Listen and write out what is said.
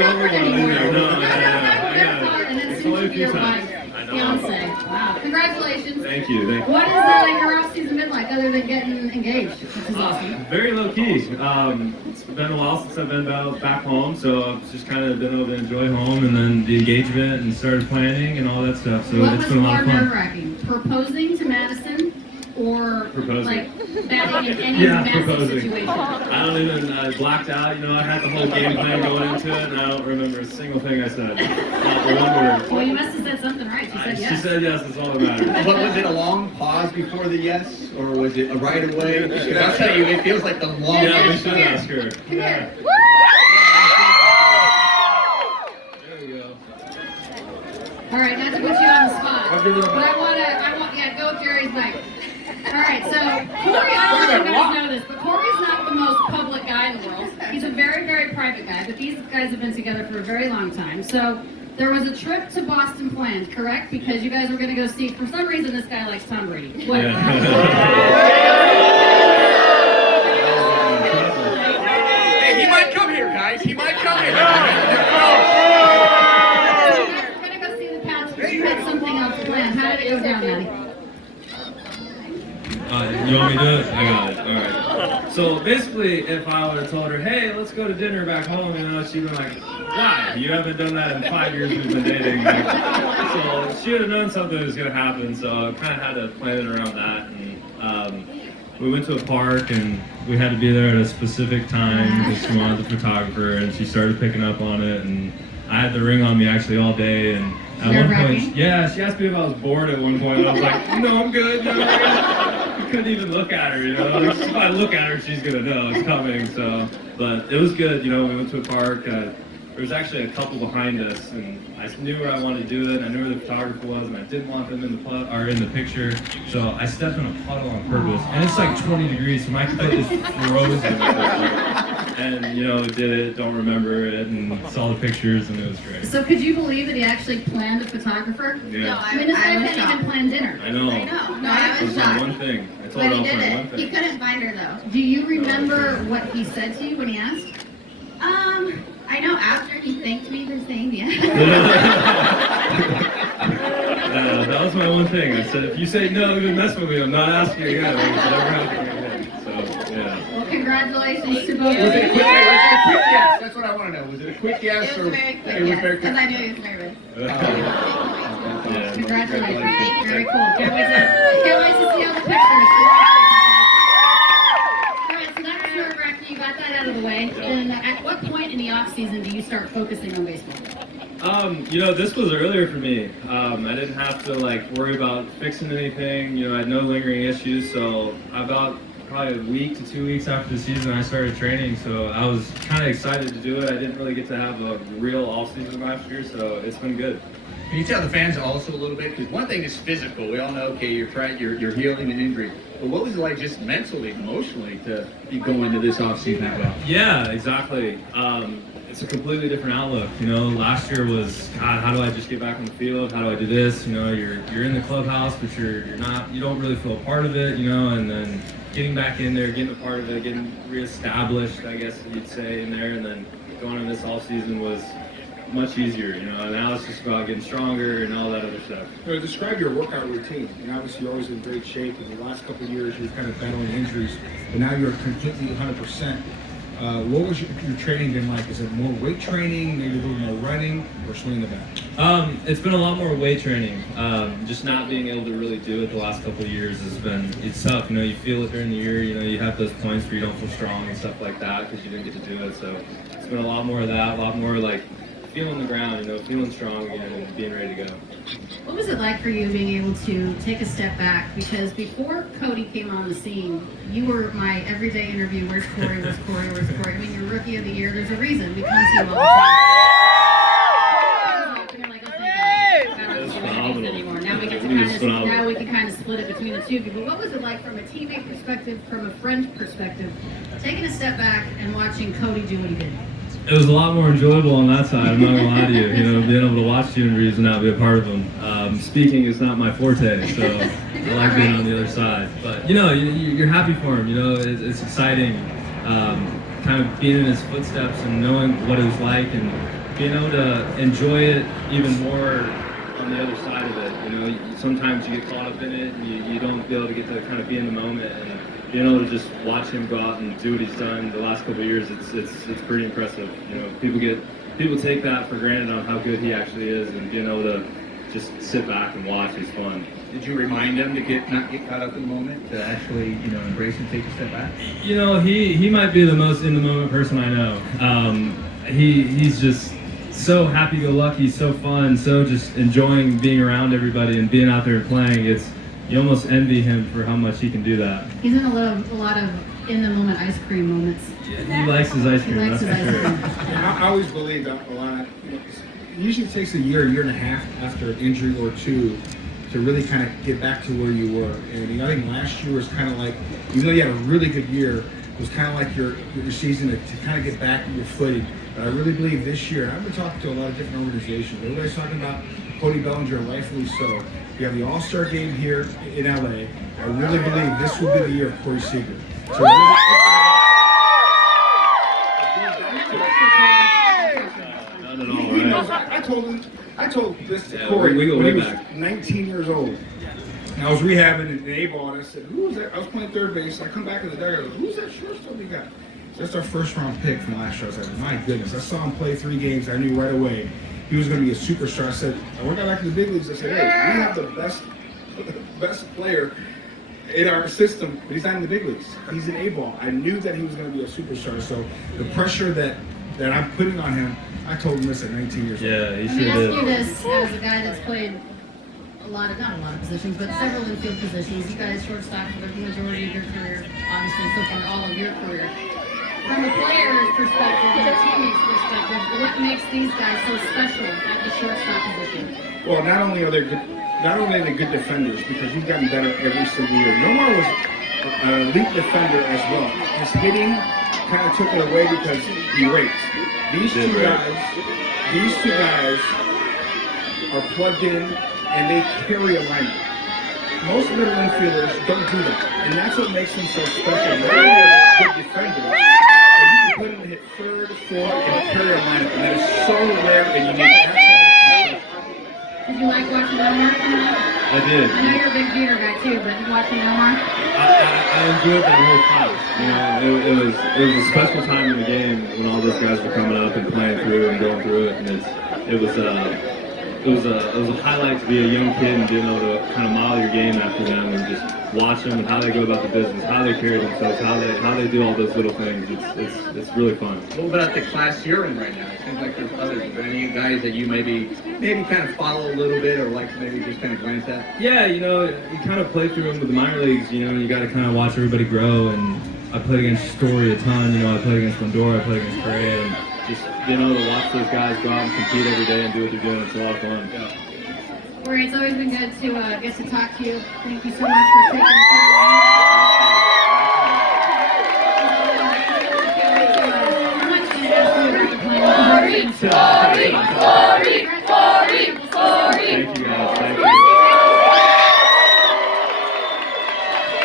go over well either. No. And then soon to be your wife, fiance. Wow. Congratulations. Thank you. What has your off-season been like other than getting engaged, which is awesome? Very low key. It's been a while since I've been back home, so I've just kind of been able to enjoy home and then the engagement and started planning and all that stuff. So what it's was been a lot of more fun. nerve-wracking? Proposing to Madison or Proposing. like battling in any massive proposing. situation? I don't even, I blacked out, I had the whole game plan going into it, and I don't remember a single thing I said. Not one word. Well, you must have said something right. She said yes. She said yes, that's all that matters. But was it a long pause before the yes, or was it a right away? I'll tell you, it feels like the long. Yeah, we should ask her. Yeah. There we go. All right, not to put you on the spot, but I want, go with Jerry's mic. All right, so Corey, I don't know if you guys know this, but Corey's not the most public guy in the world. He's a very, very private guy, but these guys have been together for a very long time. So there was a trip to Boston planned, correct? Because you guys were going to go see, for some reason, this guy likes Tom Brady. What? Yeah. Hey, he might come here, guys. He might come here. We're going to go see the Pats, but you had something else planned. How did it go down, Maddie? You want me to do it? I got it. All right. So basically, if I would have told her, hey, let's go to dinner back home, she'd been like, why? You haven't done that in 5 years we've been dating. So she would have known something was going to happen, so I kind of had to plan it around that. And we went to a park, and we had to be there at a specific time because she wanted the photographer, and she started picking up on it. And I had the ring on me actually all day, and at one point, she asked me if I was bored at one point, and I was like, no, I'm good. I couldn't even look at her, Like, if I look at her, she's gonna know it's coming. So, but it was good, We went to a park. There was actually a couple behind us, and I knew where I wanted to do it. And I knew where the photographer was, and I didn't want them in the picture. So I stepped in a puddle on purpose, and it's like 20 degrees, so my foot is frozen. And did it, don't remember it, and saw the pictures, and it was great. So could you believe that he actually planned a photographer? Yeah. No, I mean, this guy couldn't even plan dinner. I know. No, I was shocked. One thing. I told But her he I'll did find one it. thing. He couldn't find her though. Do you remember what he said to you when he asked? I know after he thanked me for saying yes. That was my one thing. I said, if you say no, you're messing with me. I'm not asking you again. It's never happening again. So, yeah. Well, congratulations to both of Was it a you. quick yes? That's what I want to know. Was it a quick yes? It was a very quick It was yes, very quick. because I knew he was nervous. Yeah. Congratulations. Very cool. Can't wait to see all the pictures. All right, so that was nerve-wracking. You got that out of the way. And at what point in the off-season do you start focusing on baseball? This was earlier for me. I didn't have to worry about fixing anything. I had no lingering issues. So about probably a week to 2 weeks after the season, I started training. So I was kind of excited to do it. I didn't really get to have a real off season last year, so it's been good. Can you tell the fans also a little bit? Because one thing is physical. We all know, okay, you're healing an injury. But what was it like just mentally, emotionally to be going to this offseason that well? Yeah, exactly. It's a completely different outlook. Last year was, God, how do I just get back on the field? How do I do this? You're in the clubhouse, but you're not, you don't really feel a part of it, and then getting back in there, getting a part of it, getting reestablished, I guess you'd say, in there, and then going in this off season was much easier, and now it's just about getting stronger and all that other stuff. Describe your workout routine. Obviously, you're always in great shape. In the last couple of years, you were kind of battling injuries, but now you're completely 100%. What was your training been like? Is it more weight training, maybe a little more running, or swinging the bat? It's been a lot more weight training. Just not being able to really do it the last couple of years it's tough. You feel it during the year. You have those points where you don't feel strong and stuff like that because you didn't get to do it. So it's been a lot more of that, a lot more feeling the ground, feeling strong again and being ready to go. What was it like for you being able to take a step back? Because before Cody came on the scene, you were my everyday interview. Where's Corey? Where's Corey? Where's Corey? I mean, you're Rookie of the Year. There's a reason we come to you all the time. You're like, oh, thank God. I don't do anything anymore. Now we get to kind of split it between the two of you. But what was it like from a teammate perspective, from a friend perspective, taking a step back and watching Cody do what he did? It was a lot more enjoyable on that side, I'm not gonna lie to you. Being able to watch the interviews and not be a part of them. Speaking is not my forte, so I like being on the other side. But you're happy for him. It's exciting, kind of being in his footsteps and knowing what it was like and being able to enjoy it even more on the other side of it. You know, sometimes you get caught up in it and you don't be able to get to kind of be in the moment, and being able to just watch him go out and do what he's done the last couple of years, it's pretty impressive. You know, people take that for granted on how good he actually is, and being able to just sit back and watch is fun. Did you remind them to not get caught up in the moment, to actually, you know, embrace and take a step back? You know, he might be the most in the moment person I know. He's just so happy-go-lucky, so fun, so just enjoying being around everybody and being out there and playing. You almost envy him for how much he can do that. He's in a lot of in-the-moment ice cream moments. He likes his ice cream, He likes that's his for ice sure. cream. I always believe that a lot. You know, it usually takes a year and a half after an injury or two to really kind of get back to where you were. And you know, I think last year was kind of like, even though you had a really good year, it was kind of like your season to kind of get back to your footing. But I really believe this year, I've been talking to a lot of different organizations. Everybody's talking about Cody Bellinger, rightfully so. You have the All-Star game here in LA. I really believe this will be the year of Corey Seager. So I told this to Corey we go when way he was back. 19 years old. And I was rehabbing in A-ball, and I said, "Who was that?" I was playing third base. I come back in the dugout. I go, "Who's that shortstop we got?" So that's our first round pick from last year. I was like, "My goodness!" I saw him play 3 games. I knew right away he was going to be a superstar. I said, when I got back to the big leagues, I said, "Hey, we have the best player in our system, but he's not in the big leagues. He's in A-ball." I knew that he was going to be a superstar. So the pressure that I'm putting on him, I told him this at 19 years old. Yeah, he Let me sure ask did. you this as a guy that's played not a lot of positions, but several infield positions. You guys shortstop for the majority of your career, obviously so far all of your career. From the player's perspective and the teammate's perspective, what makes these guys so special at the shortstop position? Well, not only are they good defenders, because you've gotten better every single year. Nomar was an elite defender as well. His hitting kind of took it away because he raked. These two guys are plugged in and they carry a lineup. Most middle infielders don't do that, and that's what makes them so special. Not only are they good defenders, but you can put them to hit third, fourth, and carry a lineup, and that is so rare and unique. That's what makes them special. Did you like watching Omar coming up? I did. I know you're a big Jeter guy too, but watching Omar? I enjoyed that whole class. You know, it was a special time in the game when all those guys were coming up and playing through and going through it, and it was a highlight to be a young kid and being able to kind of model your game after them and just watch them and how they go about the business, how they carry themselves, how they do all those little things. It's really fun. What about the class you're in right now? It seems like there's others. Are there any guys that you maybe kind of follow a little bit, or like maybe just kind of glance at? Yeah, you know, you kind of play through them with the minor leagues. You know, you got to kind of watch everybody grow. And I played against Story a ton. You know, I played against Lindor, I played against Correa, and just being able to watch those guys go out and compete every day and do what they're doing, it's a lot of fun. Yeah. Corey, it's always been good to get to talk to you. Thank you so much for taking the time.